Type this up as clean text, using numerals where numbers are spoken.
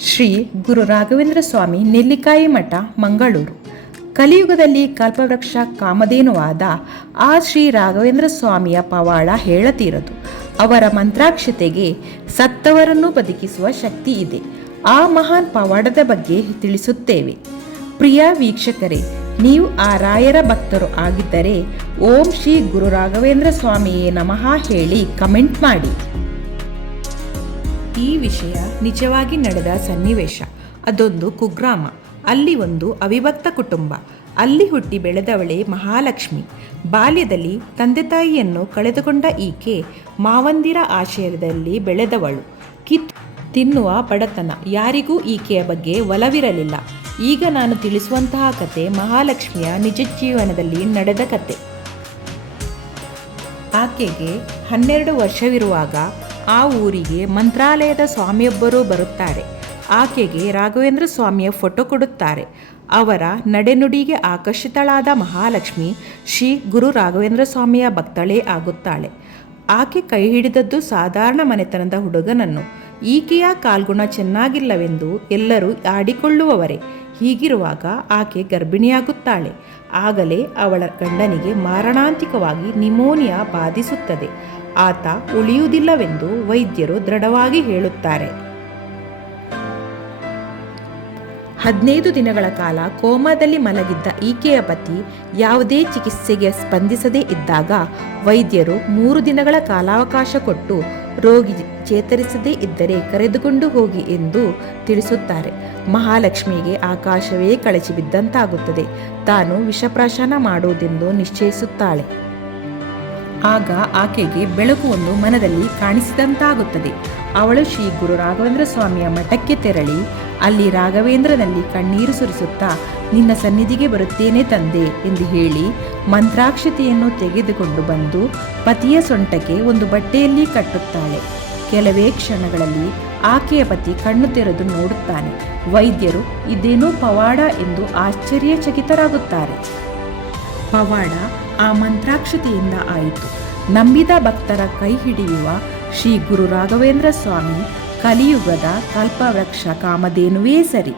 ಶ್ರೀ ಗುರು ರಾಘವೇಂದ್ರ ಸ್ವಾಮಿ ನೆಲ್ಲಿಕಾಯಿ ಮಠ, ಮಂಗಳೂರು. ಕಲಿಯುಗದಲ್ಲಿ ಕಲ್ಪವೃಕ್ಷ ಕಾಮಧೇನುವಾದ ಆ ಶ್ರೀ ರಾಘವೇಂದ್ರ ಸ್ವಾಮಿಯ ಪವಾಡ ಹೇಳತೀರದು. ಅವರ ಮಂತ್ರಾಕ್ಷತೆಗೆ ಸತ್ತವರನ್ನು ಬದುಕಿಸುವ ಶಕ್ತಿ ಇದೆ. ಆ ಮಹಾನ್ ಪವಾಡದ ಬಗ್ಗೆ ತಿಳಿಸುತ್ತೇವೆ. ಪ್ರಿಯ ವೀಕ್ಷಕರೇ, ನೀವು ಆ ರಾಯರ ಭಕ್ತರು ಆಗಿದ್ದರೆ ಓಂ ಶ್ರೀ ಗುರು ರಾಘವೇಂದ್ರ ಸ್ವಾಮಿಯೇ ನಮಃ ಹೇಳಿ ಕಮೆಂಟ್ ಮಾಡಿ. ಈ ವಿಷಯ ನಿಜವಾಗಿ ನಡೆದ ಸನ್ನಿವೇಶ. ಅದೊಂದು ಕುಗ್ರಾಮ. ಅಲ್ಲಿ ಒಂದು ಅವಿಭಕ್ತ ಕುಟುಂಬ. ಅಲ್ಲಿ ಹುಟ್ಟಿ ಬೆಳೆದವಳೇ ಮಹಾಲಕ್ಷ್ಮಿ. ಬಾಲ್ಯದಲ್ಲಿ ತಂದೆ ತಾಯಿಯನ್ನು ಕಳೆದುಕೊಂಡ ಈಕೆ ಮಾವಂದಿರ ಆಶ್ರಯದಲ್ಲಿ ಬೆಳೆದವಳು. ತಿನ್ನುವ ಬಡತನ. ಯಾರಿಗೂ ಈಕೆಯ ಬಗ್ಗೆ ಒಲವಿರಲಿಲ್ಲ. ಈಗ ನಾನು ತಿಳಿಸುವಂತಹ ಕತೆ ಮಹಾಲಕ್ಷ್ಮಿಯ ನಿಜ ಜೀವನದಲ್ಲಿ ನಡೆದ ಕತೆ. ಆಕೆಗೆ 12 ವರ್ಷವಿರುವಾಗ ಆ ಊರಿಗೆ ಮಂತ್ರಾಲಯದ ಸ್ವಾಮಿಯೊಬ್ಬರು ಬರುತ್ತಾರೆ. ಆಕೆಗೆ ರಾಘವೇಂದ್ರ ಸ್ವಾಮಿಯ ಫೋಟೋ ಕೊಡುತ್ತಾರೆ. ಅವರ ನಡೆನುಡಿಗೆ ಆಕರ್ಷಿತಳಾದ ಮಹಾಲಕ್ಷ್ಮಿ ಶ್ರೀ ಗುರು ರಾಘವೇಂದ್ರ ಸ್ವಾಮಿಯ ಭಕ್ತಳೇ ಆಗುತ್ತಾಳೆ. ಆಕೆ ಕೈ ಹಿಡಿದದ್ದು ಸಾಧಾರಣ ಮನೆತನದ ಹುಡುಗನನ್ನು. ಈಕೆಯ ಕಾಲ್ಗುಣ ಚೆನ್ನಾಗಿಲ್ಲವೆಂದು ಎಲ್ಲರೂ ಆಡಿಕೊಳ್ಳುವವರೇ. ಹೀಗಿರುವಾಗ ಆಕೆ ಗರ್ಭಿಣಿಯಾಗುತ್ತಾಳೆ. ಆಗಲೇ ಅವಳ ಗಂಡನಿಗೆ ಮಾರಣಾಂತಿಕವಾಗಿ ನಿಮೋನಿಯಾ ಬಾಧಿಸುತ್ತದೆ. ಆತ ಉಳಿಯುವುದಿಲ್ಲವೆಂದು ವೈದ್ಯರು ದೃಢವಾಗಿ ಹೇಳುತ್ತಾರೆ. 15 ದಿನಗಳ ಕಾಲ ಕೋಮಾದಲ್ಲಿ ಮಲಗಿದ್ದ ಈಕೆಯ ಪತಿ ಯಾವುದೇ ಚಿಕಿತ್ಸೆಗೆ ಸ್ಪಂದಿಸದೇ ಇದ್ದಾಗ ವೈದ್ಯರು 3 ದಿನಗಳ ಕಾಲಾವಕಾಶ ಕೊಟ್ಟು ರೋಗಿ ಚೇತರಿಸದೇ ಇದ್ದರೆ ಕರೆದುಕೊಂಡು ಹೋಗಿ ಎಂದು ತಿಳಿಸುತ್ತಾರೆ. ಮಹಾಲಕ್ಷ್ಮಿಗೆ ಆಕಾಶವೇ ಕಳಚಿ ಬಿದ್ದಂತಾಗುತ್ತದೆ. ತಾನು ವಿಷಪ್ರಾಶನ ಮಾಡುವುದೆಂದು ನಿಶ್ಚಯಿಸುತ್ತಾಳೆ. ಆಗ ಆಕೆಗೆ ಬೆಳಕು ಒಂದು ಮನದಲ್ಲಿ ಕಾಣಿಸಿದಂತಾಗುತ್ತದೆ. ಅವಳು ಶ್ರೀ ಗುರು ರಾಘವೇಂದ್ರ ಸ್ವಾಮಿಯ ಮಠಕ್ಕೆ ತೆರಳಿ ಅಲ್ಲಿ ರಾಘವೇಂದ್ರನಲ್ಲಿ ಕಣ್ಣೀರು ಸುರಿಸುತ್ತಾ, ನಿನ್ನ ಸನ್ನಿಧಿಗೆ ಬರುತ್ತೇನೆ ತಂದೆ ಎಂದು ಹೇಳಿ ಮಂತ್ರಾಕ್ಷತೆಯನ್ನು ತೆಗೆದುಕೊಂಡು ಬಂದು ಪತಿಯ ಸೊಂಟಕ್ಕೆ ಒಂದು ಬಟ್ಟೆಯಲ್ಲಿ ಕಟ್ಟುತ್ತಾಳೆ. ಕೆಲವೇ ಕ್ಷಣಗಳಲ್ಲಿ ಆಕೆಯ ಪತಿ ಕಣ್ಣು ತೆರೆದು ನೋಡುತ್ತಾನೆ. ವೈದ್ಯರು ಇದೇನೋ ಪವಾಡ ಎಂದು ಆಶ್ಚರ್ಯಚಕಿತರಾಗುತ್ತಾರೆ. ಪವಾಡ ಆ ಮಂತ್ರಾಕ್ಷತೆಯಿಂದ ಆಯಿತು. ನಂಬಿದ ಭಕ್ತರ ಕೈ ಹಿಡಿಯುವ ಶ್ರೀ ಗುರು ರಾಘವೇಂದ್ರ ಸ್ವಾಮಿ ಕಲಿಯುಗದ ಕಲ್ಪವೃಕ್ಷ ಕಾಮಧೇನುವೇ ಸರಿ.